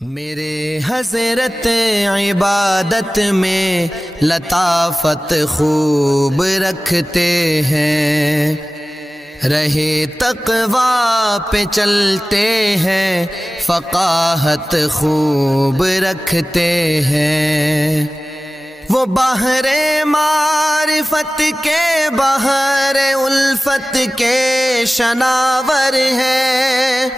میرے حضرت عبادت میں لطافت خوب رکھتے ہیں، رہے تقویٰ پہ چلتے ہیں، فقاہت خوب رکھتے ہیں۔ وہ بحر معرفت کے بحر الفت کے شناور ہیں۔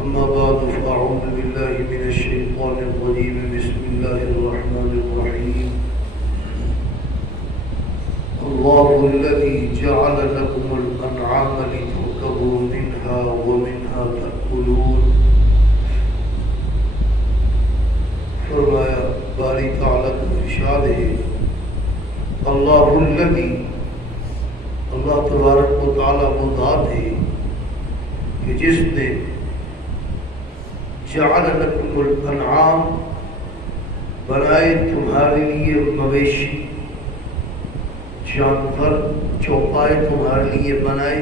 أما بعد فأعوذ بالله من الشيطان الرجيم بسم الله الرحمن الرحيم الله الذي جعل لكم الأنعام لتركبوا منها ومنها تأكلون۔ فرمایا باری تعالیٰ کا ارشاد ہے، اللہ الذی، اللہ تبارک و تعالیٰ وہ ذات ہے کہ جس نے جعل لکم الانعام، بنائے تمہارے لیے مویشی، جانور چوپائے تمہارے لیے بنائے،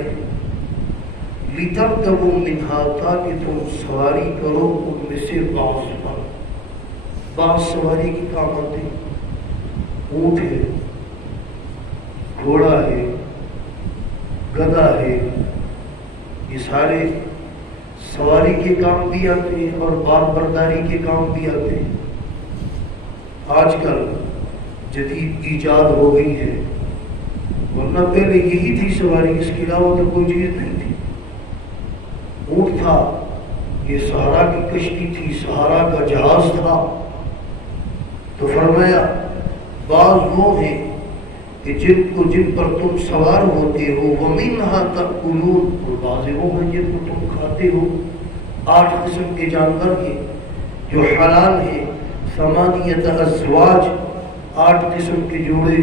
لترکبوا منہا، تاکہ تم سواری کرو ان میں سے بعض پر۔ بعض سواری کی کام آتے ہیں، اونٹ ہے، گھوڑا ہے، گدھا ہے، یہ سارے سواری کے کام بھی آتے ہیں اور بار برداری کے کام بھی آتے ہیں۔ آج کل جدید ایجاد ہو گئی ہے، ورنہ پہلے یہی تھی سواری، اس کے علاوہ تو کوئی چیز نہیں تھی۔ اونٹ تھا، یہ صحرا کی کشتی تھی، صحرا کا جہاز تھا۔ تو فرمایا بعض وہ ہیں کہ جن پر تم سوار ہوتے ہو، وَمِنْهَا تَأْكُلُونَ، اور بعض وہ ہیں جن کو تم کھاتے ہو۔ 8 قسم کے جانور ہیں جو حلال ہیں، 8 ازواج، 8 قسم کے جوڑے،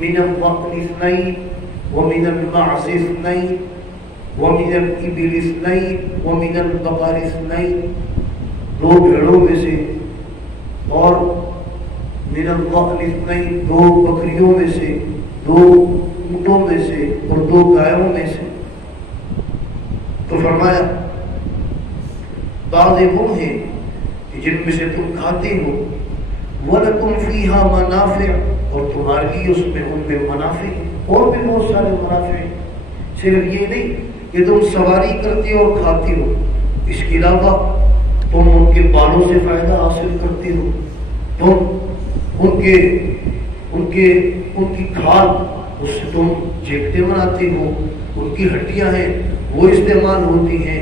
من الضأن 2 ومن المعز 2 ومن الإبل 2 ومن البقر 2، 2 بھیڑوں میں سے، اور من الضأن 2، 2 بکریوں میں سے، 2 اونٹوں میں سے، اور 2 گایوں میں سے۔ تو فرمایا بعض وہ ہیں کہ جن میں سے تم کھاتے ہو، وَلَكُمْ فِيهَا مَنَافِعُ، اور تمہارے لیے اس میں ان میں منافع، اور بھی بہت سارے منافع ہیں۔ صرف یہ نہیں کہ تم سواری کرتے ہو اور کھاتے ہو، اس کے علاوہ تم ان کے بالوں سے فائدہ حاصل کرتے ہو، تم ان کی کھال، اس سے تم جیکٹیں بناتے ہو، ان کی ہڈیاں ہیں وہ استعمال ہوتی ہیں،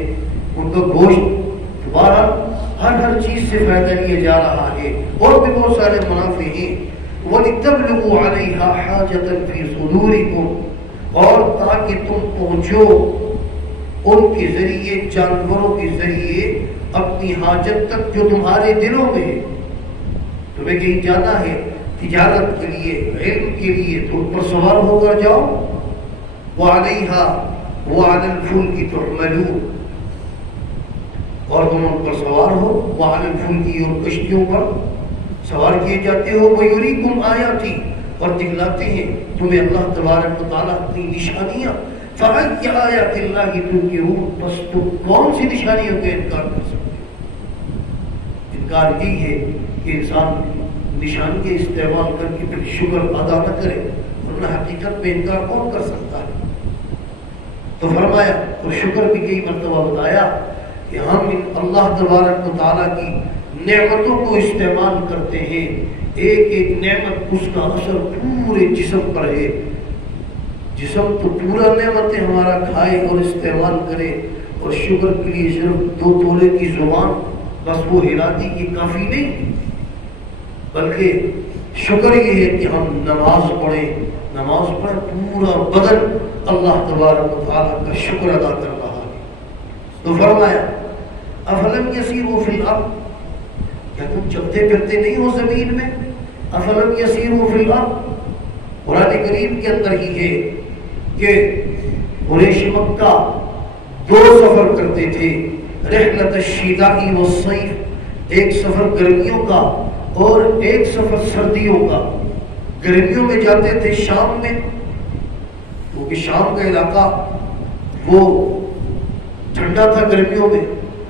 ان کا گوشت، دوبارہ ہر چیز سے فائدہ لیا جا رہا ہے، اور بھی بہت سارے منافع ہیں۔ وَلِتَبْلُغُوا عَلَيْهَا حَاجَةً فِي صُدُورِكُمْ، اور تاکہ تم پہنچو ان کے ذریعے، جانوروں کے ذریعے، اپنی حاجت تک جو تمہارے دلوں میں ہے۔ تمہیں کہیں جانا ہے تجارت کے لیے، علم کے لیے، تو ان پر سوار ہو کر جاؤ۔ وَعَلَيْهَا وَعَلَى الْفُلْكِ تُحْمَلُونَ، اور تم ان پر سوار ہو، وَعَلَى الْفُلْكِ، اور کشتیوں پر سوار کیے جاتے ہو، وَيُرِيكُمْ آيَاتِهِ، اور دکھلاتے ہیں تمہیں اللہ تبارک و تعالیٰ اپنی نشانیاں۔ فَأَيَّ آيَاتِ اللَّهِ تُنْكِرُونَ، بس تم کون سی نشانیوں کا انکار کر سکتے ہو؟ انکار یہی ہے کہ انسان نشانی استعمال کر کے پھر شکر ادا نہ کرے، ورنہ حقیقت میں انکار کون کر سکتا ہے؟ تو فرمایا، اور شکر بھی کئی مرتبہ بتایا کہ ہم اللہ تبارک و تعالیٰ کی نعمتوں کو استعمال کرتے ہیں، ایک ایک نعمت اس کا اثر پورے جسم پر ہے۔ جسم تو پورا نعمتیں ہمارا کھائے اور استعمال کرے، اور شکر کے لیے صرف 2 تولے کی زبان بس وہ ہلاتی، یہ کافی نہیں، بلکہ شکر یہ ہے کہ ہم نماز پڑھیں، پورا بدن اللہ تبارک و تعالیٰ کا شکر ادا کر رہا ہے۔ تو فرمایا افلم یسیروا فی الارض، کیا تم چلتے پھرتے نہیں ہو زمین میں؟ افلم یسیروا فی الارض، قرآن کریم کے اندر ہی ہے کہ قریش مکہ 2 سفر کرتے تھے، رحلت الشتاء والصیف، ایک سفر گرمیوں کا اور ایک سفر سردیوں کا۔ گرمیوں میں جاتے تھے شام میں، کیونکہ شام کا علاقہ وہ ٹھنڈا تھا گرمیوں میں،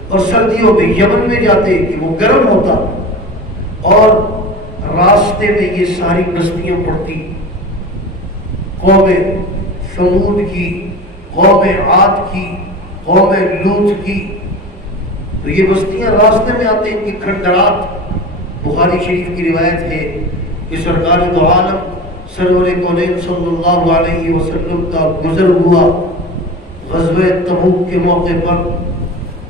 اور سردیوں میں یمن میں جاتے کہ وہ گرم ہوتا، اور راستے میں یہ ساری بستیاں پڑتی، قوم ثمود کی، قوم عاد کی، قوم لوط کی، تو یہ بستیاں راستے میں آتے ہیں، ان کی کھنڈرات۔ بخاری شریف کی روایت ہے کہ سرکار دو عالم سرور کونین صلی اللہ علیہ وسلم کا گزر ہوا غزوہ تبوک کے موقع پر،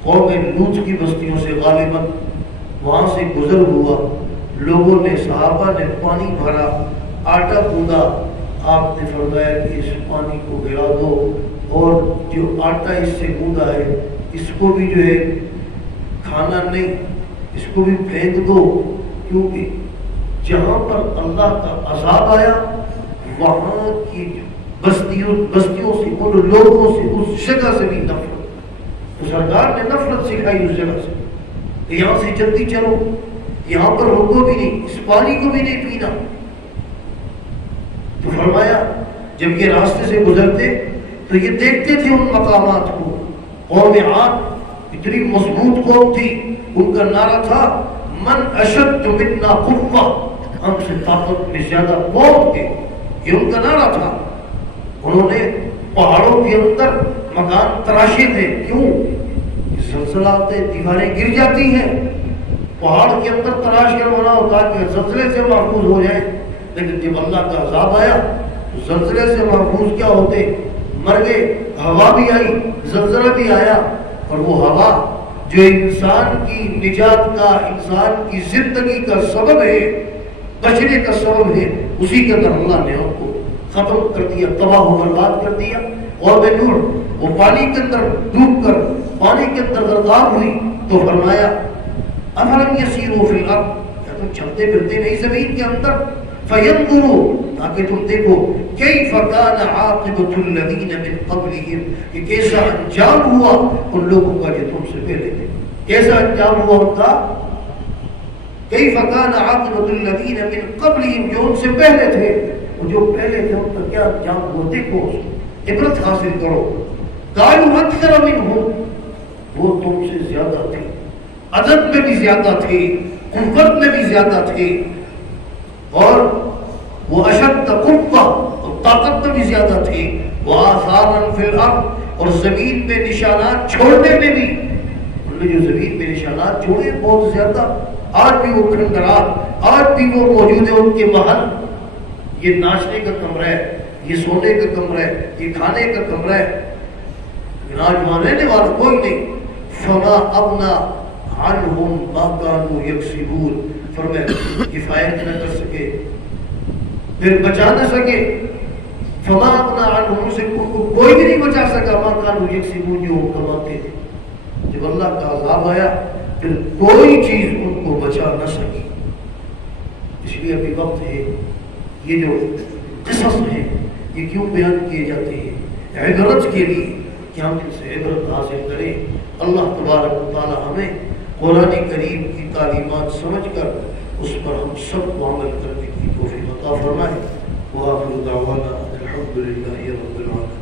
قوم لوط کی بستیوں سے غالباً وہاں سے گزر ہوا، لوگوں نے، صحابہ نے پانی بھرا، آٹا گوندا، آپ نے فرمایا کہ اس پانی کو گرا دو، اور جو آٹا اس سے گوندا ہے اس کو بھی جو ہے کھانا نہیں، اس کو بھی پھینک دو، کیونکہ جہاں پر اللہ کا عذاب آیا وہاں کی بستیوں سے، ان لوگوں سے، اس جگہ سے بھی نفرت، تو سرکار نے نفرت سکھائی اس جگہ سے، یہاں سے جلدی چلو، یہاں پر رکو بھی نہیں، اس پانی کو بھی نہیں پینا۔ تو فرمایا جب یہ راستے سے گزرتے تو یہ دیکھتے تھے ان مقامات کو۔ قوم عاد اتنی مضبوط قوم تھی، ان کا نعرہ تھا من اشد منا قوہ، ہم سے طاقت میں زیادہ قوم تھے، یہ ان کا نعرہ تھا۔ انہوں نے پہاڑوں کے اندر مکان تراشے تھے، کیوں؟ زلزلہ آتے دیواریں گر جاتی ہیں، پہاڑ کے اندر تلاش کر ہونا ہوتا کہ زلزلے سے محفوظ ہو جائے، لیکن جب اللہ کا عذاب آیا تو زلزلے سے محفوظ کیا ہوتے، مر گئے۔ ہوا بھی آئی، زلزلہ بھی آیا، اور وہ ہوا جو انسان کی نجات کا، انسان کی زندگی کا سبب ہے، بچنے کا سبب ہے، اسی کے اندر اللہ نے ان کو ختم کر دیا، تباہ و برباد کر دیا۔ اور نوح وہ پانی کے اندر ڈوب کر پانی کے اندر غرقاب ہوئی، تو فرمایا افلم یسیروا فی الارض، کیا تم چلتے پھرتے نہیں زمین کے اندر، فینظروا، تاکہ تم دیکھو کیف کان عاقبۃ الذین من قبلہم، کہ کیسا انجام ہوا ان لوگوں کا جو تم سے پہلے تھے، کیسا انجام ہوا ان کا، کیف کان عاقبۃ الذین من قبلہم، جو ان سے پہلے تھے، وہ جو پہلے تھے ان کا کیا انجام ہوا، دیکھو عبرت حاصل کرو۔ قالوا اکثر منہم، وہ تم سے زیادہ تھے، عدد میں بھی زیادہ تھے، قوت میں بھی زیادہ تھے، اور وہ اشد قوہ، اور طاقت میں بھی زیادہ تھے، وآثارا فی الارض، اور زمین پہ نشانات چھوڑنے میں بھی، انہوں نے جو زمین پہ نشانات چھوڑے بہت زیادہ، آج بھی وہ کھنڈرات، آج بھی وہ موجود ہے ان کے محل۔ یہ ناچنے کا کمرہ ہے، یہ سونے کا کمرہ ہے، یہ کھانے کا کمرہ ہے، لیکن آج وہاں رہنے والا کوئی نہیں۔ فما اغنی عنہم ما کانوا یکسبون، فرمایا کفایت نہ کر سکے، پھر بچا نہ سکے، فما اغنی عنہم، سے کوئی بھی نہیں بچا سکا، ما کانوا یکسبون، جو وہ کماتے تھے۔ جب اللہ کا عذاب آیا پھر کوئی چیز ان کو بچا نہ سکی۔ اس لیے ابھی وقت ہے، یہ جو قصص ہیں یہ کیوں بیان کیے جاتے ہیں، عبرت کے لیے کہ ہم ان سے عبرت حاصل کریں۔ اللہ تبارک و تعالی ہمیں قرآن کریم کی تعلیمات سمجھ کر اس پر ہم سب کو عمل کرنے کی توفیق عطا فرمائے۔ وآخر دعوانا الحمد للہ رب العالمین۔